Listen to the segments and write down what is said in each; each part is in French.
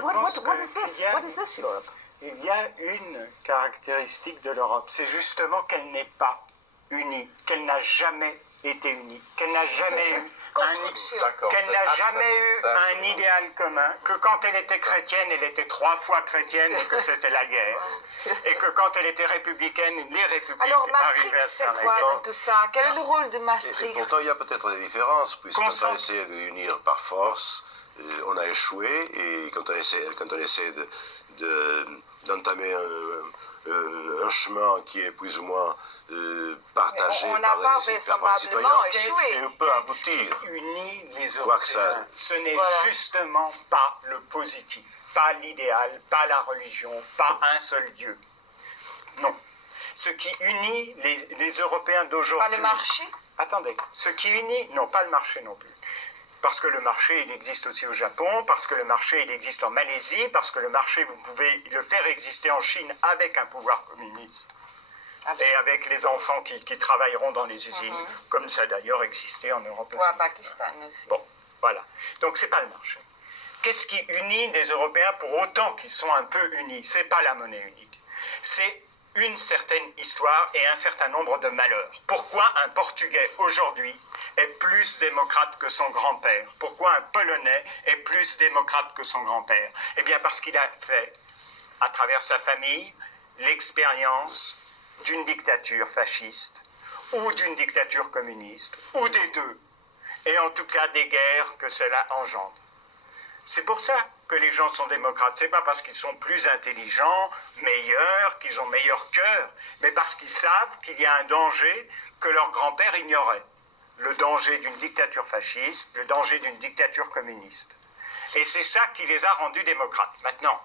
What is this Europe? Il y a une caractéristique de l'Europe, c'est justement qu'elle n'est pas unie, qu'elle n'a jamais été unie, qu'elle n'a jamais eu un idéal commun, que quand elle était chrétienne, elle était 3 fois chrétienne et que c'était la guerre, et que quand elle était républicaine, les républicains Alors arrivaient Maastricht, à se c'est faire quoi écouter. dans tout ça? Quel est le rôle de Et Maastricht? pourtant, il y a peut-être des différences, puisque quand on essaie d'unir par force, on a échoué, et quand on essaie d'entamer un chemin qui est plus ou moins partagé on n'a par pas les vraisemblablement citoyens, échoué. et on peut aboutir. Unit les Quoi que Européens, ce n'est justement pas le positif, pas l'idéal, pas la religion, pas un seul Dieu. Non. Ce qui unit les Européens d'aujourd'hui... Pas le marché? Attendez, ce qui unit... Non, pas le marché non plus. Parce que le marché, il existe aussi au Japon, parce que le marché, il existe en Malaisie, parce que le marché, vous pouvez le faire exister en Chine avec un pouvoir communiste. Et avec les enfants qui travailleront dans les usines, comme ça d'ailleurs existait en Europe aussi. Ou à Pakistan aussi. Bon, voilà. Donc c'est pas le marché. Qu'est-ce qui unit les Européens pour autant qu'ils sont un peu unis? C'est pas la monnaie unique. C'est une certaine histoire et un certain nombre de malheurs. Pourquoi un Portugais aujourd'hui est plus démocrate que son grand-père? Pourquoi un Polonais est plus démocrate que son grand-père? Eh bien parce qu'il a fait, à travers sa famille, l'expérience d'une dictature fasciste, ou d'une dictature communiste, ou des deux, et en tout cas des guerres que cela engendre. C'est pour ça que les gens sont démocrates. C'est pas parce qu'ils sont plus intelligents, meilleurs, qu'ils ont meilleur cœur, mais parce qu'ils savent qu'il y a un danger que leur grand-père ignorait. Le danger d'une dictature fasciste, le danger d'une dictature communiste. Et c'est ça qui les a rendus démocrates. Maintenant,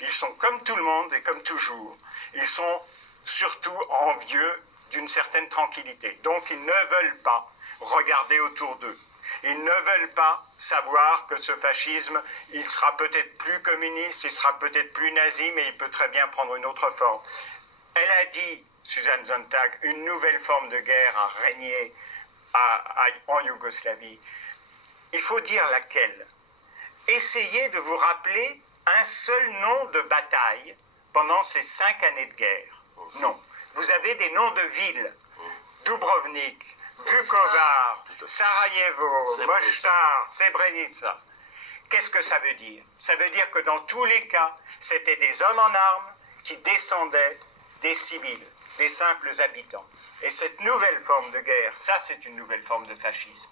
ils sont comme tout le monde et comme toujours. Ils sont surtout envieux d'une certaine tranquillité. Donc ils ne veulent pas regarder autour d'eux. Ils ne veulent pas savoir que ce fascisme, il sera peut-être plus communiste, il sera peut-être plus nazi, mais il peut très bien prendre une autre forme. Elle a dit, Suzanne Sontag, une nouvelle forme de guerre a régné en Yougoslavie. Il faut dire laquelle. Essayez de vous rappeler un seul nom de bataille pendant ces 5 années de guerre. Non. Vous avez des noms de villes. Dubrovnik, Vukovar, Sarajevo, Mostar, Srebrenica. Qu'est-ce que ça veut dire? Ça veut dire que dans tous les cas, c'était des hommes en armes qui descendaient des civils, des simples habitants. Et cette nouvelle forme de guerre, ça c'est une nouvelle forme de fascisme.